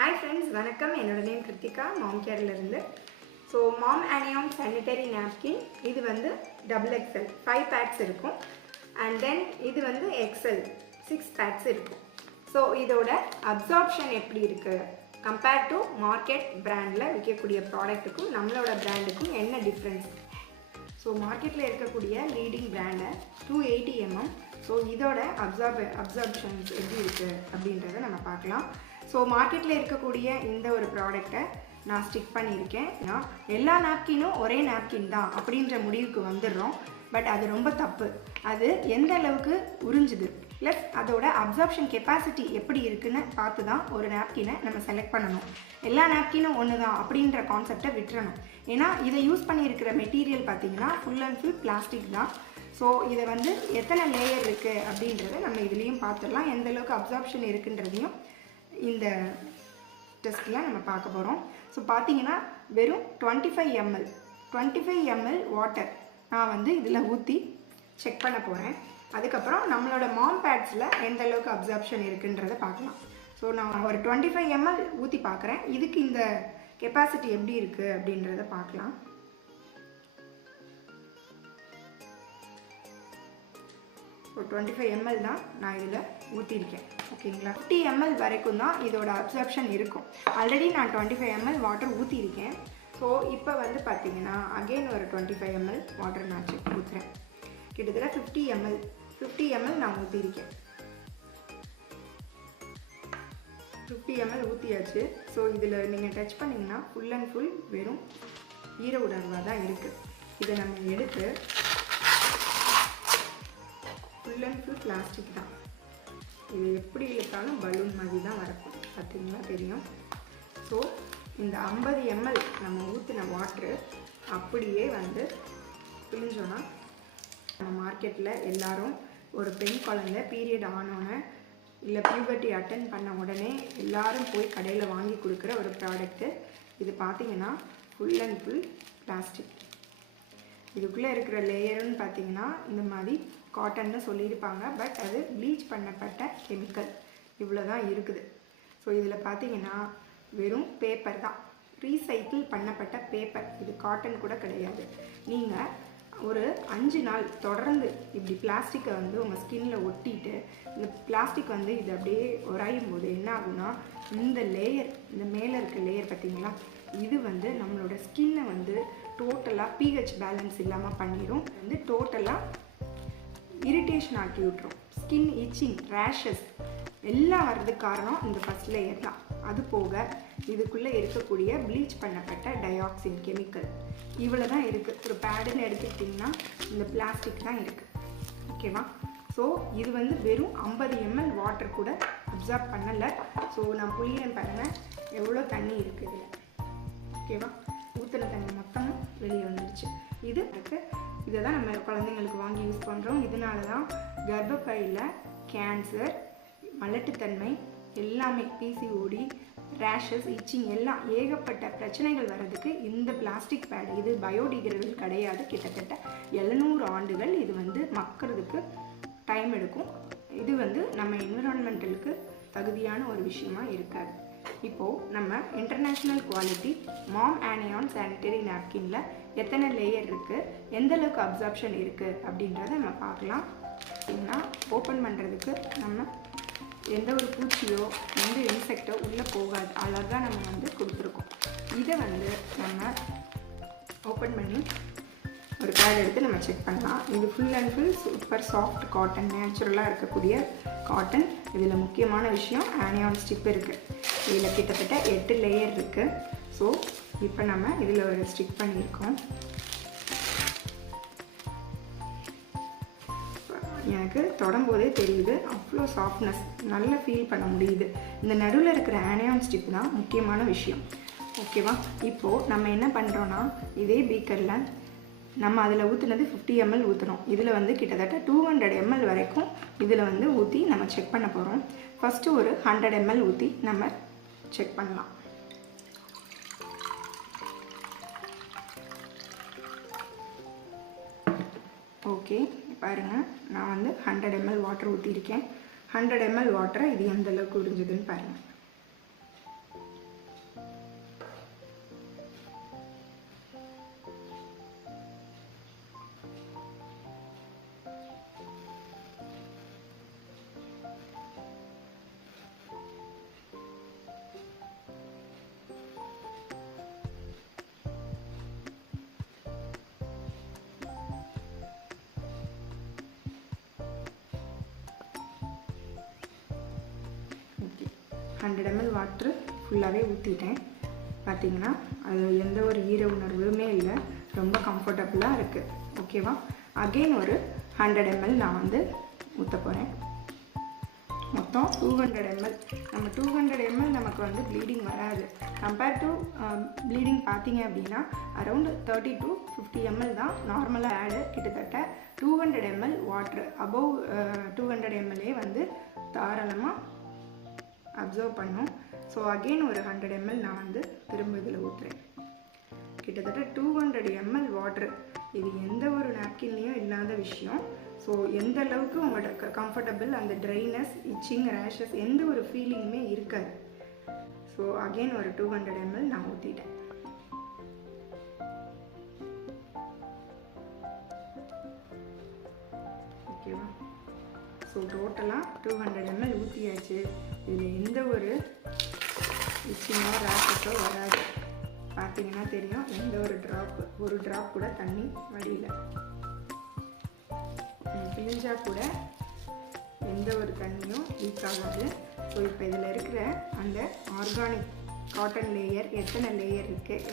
Hi friends, வணக்கம். என்னோட name Kiruthika, மாம் கேர்ல இருந்து. ஸோ மாம் அனியாம் சானிட்டரி நாப்கின் இது வந்து XXL 5 பேட்ஸ் இருக்கும். அண்ட் தென் இது வந்து XL 6 பேட்ஸ் இருக்கும். ஸோ இதோட அப்சார்ப்ஷன் எப்படி இருக்குது கம்பேர்ட் டு மார்க்கெட் பிராண்டில் விற்கக்கூடிய ப்ராடக்ட்டுக்கும் நம்மளோட பிராண்டுக்கும் என்ன டிஃப்ரென்ஸ்? ஸோ மார்க்கெட்டில் இருக்கக்கூடிய லீடிங் பிராண்டை 280 mm. ஸோ இதோட அப்சார்ப்ஷன்ஸ் எப்படி இருக்குது அப்படின்றத நம்ம பார்க்கலாம். ஸோ மார்க்கெட்டில் இருக்கக்கூடிய இந்த ஒரு ப்ராடக்டை நான் ஸ்டிக் பண்ணியிருக்கேன். எல்லா நாப்கினும் ஒரே நாப்கின் தான் அப்படின்ற முடிவுக்கு வந்துடுறோம். பட் அது ரொம்ப தப்பு. அது எந்த அளவுக்கு உறிஞ்சுது ப்ளஸ் அதோட அப்சார்ப்ஷன் கெப்பாசிட்டி எப்படி இருக்குன்னு பார்த்து தான் ஒரு நாப்கினை நம்ம செலக்ட் பண்ணணும். எல்லா நாப்கினும் ஒன்று தான் அப்படின்ற கான்செப்டை விட்டுறணும். ஏன்னா இதை யூஸ் பண்ணியிருக்கிற மெட்டீரியல் பார்த்திங்கன்னா ஃபுல் அண்ட் ஃபுல் பிளாஸ்டிக் தான். ஸோ இதை வந்து எத்தனை லேயர் இருக்குது அப்படின்றத நம்ம இதுலேயும் பார்த்துடலாம். எந்தளவுக்கு அப்சார்ப்ஷன் இருக்குன்றதையும் இந்த டெஸ்ட்டில் நம்ம பார்க்க போகிறோம். ஸோ பார்த்தீங்கன்னா வெறும் 25 ml வாட்டர் நான் வந்து இதில் ஊற்றி செக் பண்ண போகிறேன். அதுக்கப்புறம் நம்மளோட மாம் பேட்ஸில் எந்த அளவுக்கு அப்சார்ப்ஷன் இருக்குன்றதை பார்க்கலாம். ஸோ நான் ஒரு 25 ml ஊற்றி பார்க்குறேன். இதுக்கு இந்த கெப்பாசிட்டி எப்படி இருக்குது அப்படின்றத பார்க்கலாம். ஸோ 25 ml தான் நான் இதில் ஊற்றிருக்கேன். ஓகேங்களா, 50 ml வரைக்கும் தான் இதோட அப்சார்ப்ஷன் இருக்கும். ஆல்ரெடி நான் 25 ml வாட்டர் ஊற்றிருக்கேன். ஸோ இப்போ வந்து பார்த்தீங்கன்னா அகெயின் ஒரு 25 ml வாட்டர் நான் ஊற்றுறேன். கிட்டத்தட்ட 50 ml நான் ஊற்றிருக்கேன். 50 ml ஊற்றியாச்சு. ஸோ இதில் நீங்கள் டச் பண்ணிங்கன்னா ஃபுல் அண்ட் ஃபுல் வெறும் ஈர உணர்வாக தான் இருக்குது. இதை நம்ம எடுத்து ஃபுல் அண்ட் ஃபுல் பிளாஸ்டிக் தான். இது எப்படி இழுத்தாலும் பலூன் மாதிரி தான் வரக்கும். பார்த்தீங்களா, தெரியும். ஸோ இந்த 50 ml நம்ம ஊற்றின வாட்ரு அப்படியே வந்து பிழிஞ்சோன்னா நம்ம மார்க்கெட்டில் எல்லோரும் ஒரு பெண் குழந்தை பீரியட் ஆனோன்னே இல்லை பியூபர்ட்டி அட்டன் பண்ண உடனே எல்லோரும் போய் கடையில் வாங்கி கொடுக்குற ஒரு ப்ராடக்ட்டு இது. பார்த்தீங்கன்னா ஃபுல் அண்ட் ஃபுல் பிளாஸ்டிக். இதுக்குள்ளே இருக்கிற லேயருன்னு பார்த்தீங்கன்னா இந்த மாதிரி காட்டன்னு சொல்லியிருப்பாங்க. பட் அது ப்ளீச் பண்ணப்பட்ட கெமிக்கல் இவ்வளோ தான் இருக்குது. ஸோ இதில் பார்த்தீங்கன்னா வெறும் பேப்பர் தான், ரீசைக்கிள் பண்ணப்பட்ட பேப்பர். இது காட்டன் கூட கிடையாது. நீங்கள் ஒரு 5 நாள் தொடர்ந்து இப்படி பிளாஸ்டிக்கை வந்து உங்கள் ஸ்கின்னில் ஒட்டிட்டு இந்த பிளாஸ்டிக் வந்து இது அப்படியே உராயும் போது என்ன ஆகுனா இந்த லேயர், இந்த மேலே இருக்க லேயர் பார்த்தீங்களா, இது வந்து நம்மளோட ஸ்கின்னை வந்து டோட்டலாக pH பேலன்ஸ் இல்லாமல் பண்ணிடும். வந்து டோட்டலாக இரிட்டேஷன் ஆக்கி விட்டுரும். ஸ்கின் இச்சிங், ரேஷஸ் எல்லாம் வர்றதுக்கு காரணம் இந்த ஃபஸ்ட் லேயர் தான். அது போக இதுக்குள்ளே இருக்கக்கூடிய ப்ளீச் பண்ணப்பட்ட டயாக்சின் கெமிக்கல் இவ்வளோ தான் இருக்குது. ஒரு பேடுன்னு எடுத்துக்கிட்டிங்கன்னா இந்த பிளாஸ்டிக் தான் இருக்குது. ஓகேவா. ஸோ இது வந்து வெறும் 50 ml வாட்டர் கூட அப்சார்ப் பண்ணலை. ஸோ நான் புளியன் பாருங்கள் எவ்வளோ தண்ணி இருக்குது இதில். ஓகேவா, ஊற்றின தண்ணி மொத்தமும் வெளியே வந்துடுச்சு. இது இதை தான் நம்ம குழந்தைங்களுக்கு வாங்கி யூஸ் பண்ணுறோம். இதனால தான் கர்ப்பப்பையில் கேன்சர், மலட்டுத்தன்மை எல்லாமே, PCOD, ரேஷஸ், இச்சிங் எல்லாம் ஏகப்பட்ட பிரச்சனைகள் வர்றதுக்கு இந்த பிளாஸ்டிக் பேட். இது பயோடிகிரேடபிள் கிடையாது. கிட்டத்தட்ட 700 ஆண்டுகள் இது வந்து மக்கிறதுக்கு டைம் எடுக்கும். இது வந்து நம்ம என்விரான்மெண்டலுக்கு தகுதியான ஒரு விஷயமா இருக்காது. இப்போது நம்ம இன்டர்நேஷ்னல் குவாலிட்டி மாம் அனியான் சானிட்டரி நாப்கினில் எத்தனை லேயர் இருக்குது, எந்தளவுக்கு அப்சார்ப்ஷன் இருக்குது அப்படின்றத நம்ம பார்க்கலாம். அப்படின்னா ஓப்பன் பண்ணுறதுக்கு நம்ம எந்த ஒரு பூச்சியோ எந்த இன்செக்டோ உள்ளே போகாது. அழகாக நம்ம வந்து கொடுத்துருக்கோம். இதை வந்து நம்ம ஓப்பன் பண்ணி ஒரு பேட் எடுத்து நம்ம செக் பண்ணலாம். இது full and full super soft cotton, நேச்சுரலாக இருக்கக்கூடிய காட்டன். இதில் முக்கியமான விஷயம் ஆனியான் ஸ்டிப் இருக்குது. இதில் கிட்டத்தட்ட 8 லேயர் இருக்குது. ஸோ இப்போ நம்ம இதில் ஒரு ஸ்டிக் பண்ணியிருக்கோம். எனக்கு தொடும்போதே தெரியுது, அவ்வளோ சாஃப்ட்னஸ் நல்லா ஃபீல் பண்ண முடியுது. இந்த நடுவில் இருக்கிற ஆனியான் ஸ்டிப் தான் முக்கியமான விஷயம். ஓகேவா. இப்போது நம்ம என்ன பண்ணுறோன்னா இதே பீக்கரில் நம்ம அதில் ஊற்றுனது 50 ml ஊற்றுறோம். இதில் வந்து கிட்டத்தட்ட 200 ml வரைக்கும் இதில் வந்து ஊற்றி நம்ம செக் பண்ண போகிறோம். ஃபஸ்ட்டு ஒரு 100 ml ஊற்றி நம்ம செக் பண்ணலாம். ஓகே, பாருங்கள் நான் வந்து 100 ml வாட்டர் ஊற்றிருக்கேன். 100 ml வாட்டரை இது எந்த அளவுக்கு உறிஞ்சுதுன்னு பாருங்கள். 100 ml வாட்ரு ஃபுல்லாகவே ஊற்றிட்டேன். பார்த்திங்கன்னா அது எந்த ஒரு ஈர உணர்வுமே இல்லை, ரொம்ப கம்ஃபர்டபுளாக இருக்குது. ஓகேவா? அகெயின் ஒரு 100 ml நான் வந்து ஊற்ற போகிறேன். மொத்தம் 200 ml. நம்ம 200 ml நமக்கு வந்து ப்ளீடிங் வராது. கம்பேர் டு ப்ளீடிங் பார்த்தீங்க அப்படின்னா அரௌண்ட் 30 to 50 ml தான் நார்மலாக ஆடு. கிட்டத்தட்ட 200 ml வாட்ரு அபவ் 200 ml வந்து தாராளமாக அப்சர்வ் பண்ணும். ஸோ அகெயின் ஒரு 100 ml நான் வந்து திரும்ப இதில் ஊற்றுறேன். கிட்டத்தட்ட 200 ml வாட்ரு. இது எந்த ஒரு நாப்கின்லேயும் இல்லாத விஷயம். ஸோ எந்த அளவுக்கு உங்களோட கம்ஃபர்டபுள், அந்த ட்ரைனஸ், இச்சிங், ரேஷஸ் எந்த ஒரு ஃபீலிங்குமே இருக்காது. ஸோ அகெயின் ஒரு 200 ml நான் ஊற்றிட்டேன். ஓகேவா? ஸோ டோட்டலாக 200 ml ஊற்றியாச்சு. இதில் எந்த ஒரு இச்சிங்கோ ரேஷஸோ வராது. பார்த்தீங்கன்னா தெரியும், எந்த ஒரு ட்ராப் கூட தண்ணி வடியல. பிழிஞ்சால் கூட எந்த ஒரு தண்ணியும் லீக் ஆகாது. ஸோ இப்போ இதில் இருக்கிற அந்த ஆர்கானிக் காட்டன் லேயர் எத்தனை லேயர் இருக்குது